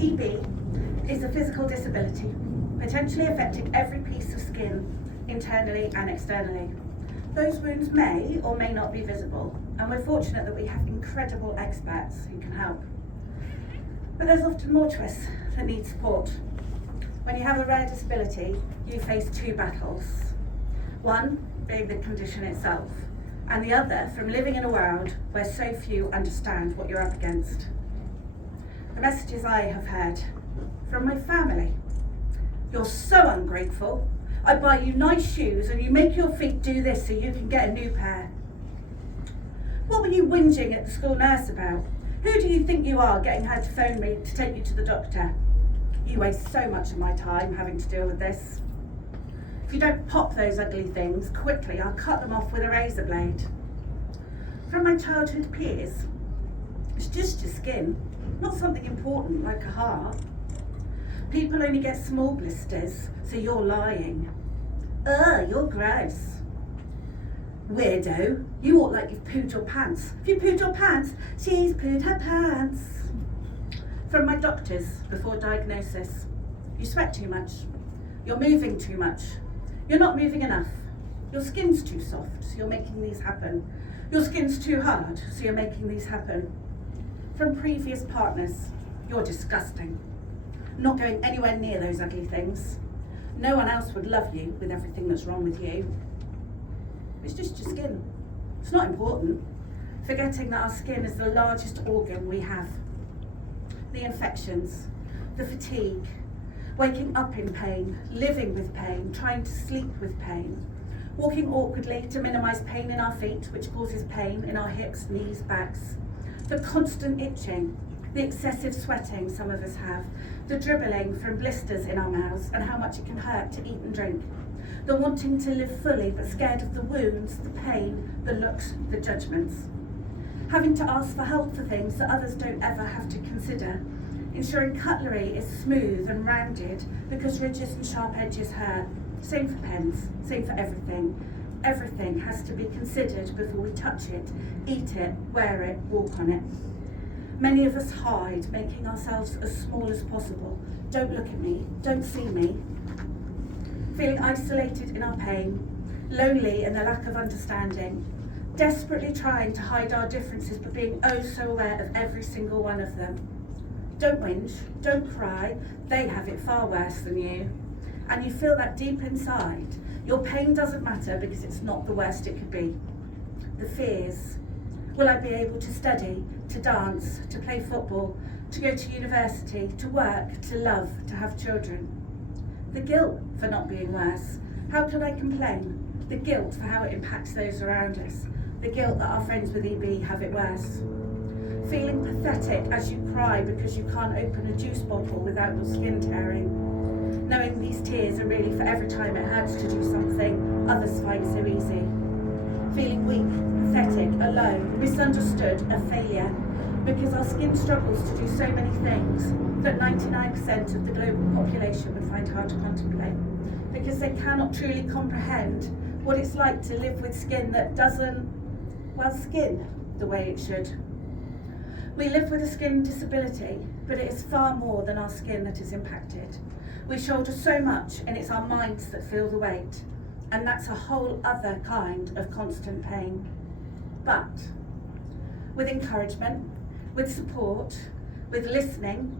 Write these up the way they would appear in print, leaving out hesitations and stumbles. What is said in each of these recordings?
EB is a physical disability, potentially affecting every piece of skin, internally and externally. Those wounds may or may not be visible, and we're fortunate that we have incredible experts who can help. But there's often more to us that need support. When you have a rare disability, you face two battles. One being the condition itself, and the other from living in a world where so few understand what you're up against. The messages I have heard from my family: you're so ungrateful, I buy you nice shoes and you make your feet do this so you can get a new pair. What were you whinging at the school nurse about? Who do you think you are getting her to phone me to take you to the doctor? You waste so much of my time having to deal with this. If you don't pop those ugly things quickly, I'll cut them off with a razor blade. From my childhood peers, it's just your skin, not something important like a heart. People only get small blisters, so you're lying. Ugh, you're gross. Weirdo, you walk like you've pooed your pants. Have you pooed your pants? She's pooed her pants. From my doctors before diagnosis, you sweat too much. You're moving too much. You're not moving enough. Your skin's too soft, so you're making these happen. Your skin's too hard, so you're making these happen. From previous partners, you're disgusting. Not going anywhere near those ugly things. No one else would love you with everything that's wrong with you. It's just your skin. It's not important. Forgetting that our skin is the largest organ we have. The infections, the fatigue, waking up in pain, living with pain, trying to sleep with pain, walking awkwardly to minimise pain in our feet, which causes pain in our hips, knees, backs, the constant itching, the excessive sweating some of us have, the dribbling from blisters in our mouths and how much it can hurt to eat and drink, the wanting to live fully but scared of the wounds, the pain, the looks, the judgments, having to ask for help for things that others don't ever have to consider, ensuring cutlery is smooth and rounded because ridges and sharp edges hurt. Same for pens, same for everything. Everything has to be considered before we touch it, eat it, wear it, walk on it. Many of us hide, making ourselves as small as possible. Don't look at me, don't see me. Feeling isolated in our pain, lonely in the lack of understanding, desperately trying to hide our differences but being oh so aware of every single one of them. Don't whinge, don't cry, they have it far worse than you. And you feel that deep inside. Your pain doesn't matter because it's not the worst it could be. The fears. Will I be able to study, to dance, to play football, to go to university, to work, to love, to have children? The guilt for not being worse. How can I complain? The guilt for how it impacts those around us. The guilt that our friends with EB have it worse. Feeling pathetic as you cry because you can't open a juice bottle without your skin tearing. Knowing these tears are really for every time it hurts to do something others find so easy. Feeling weak, pathetic, alone, misunderstood, a failure, because our skin struggles to do so many things that 99% of the global population would find hard to contemplate, because they cannot truly comprehend what it's like to live with skin that doesn't, well, skin the way it should. We live with a skin disability, but it is far more than our skin that is impacted. We shoulder so much, and it's our minds that feel the weight. And that's a whole other kind of constant pain. But with encouragement, with support, with listening,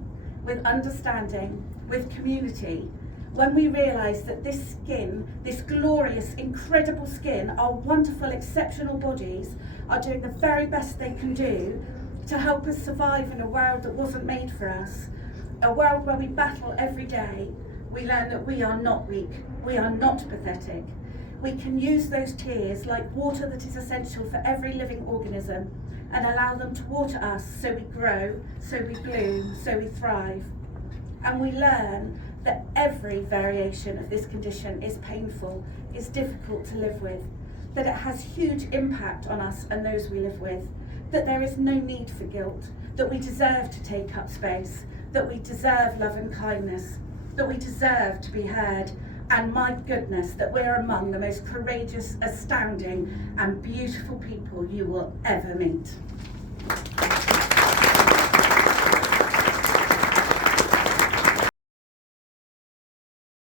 with understanding, with community, when we realise that this skin, this glorious, incredible skin, our wonderful, exceptional bodies are doing the very best they can do to help us survive in a world that wasn't made for us, a world where we battle every day, we learn that we are not weak, we are not pathetic. We can use those tears like water that is essential for every living organism and allow them to water us so we grow, so we bloom, so we thrive. And we learn that every variation of this condition is painful, is difficult to live with, that it has huge impact on us and those we live with, that there is no need for guilt, that we deserve to take up space, that we deserve love and kindness, that we deserve to be heard, and my goodness, that we're among the most courageous, astounding, and beautiful people you will ever meet.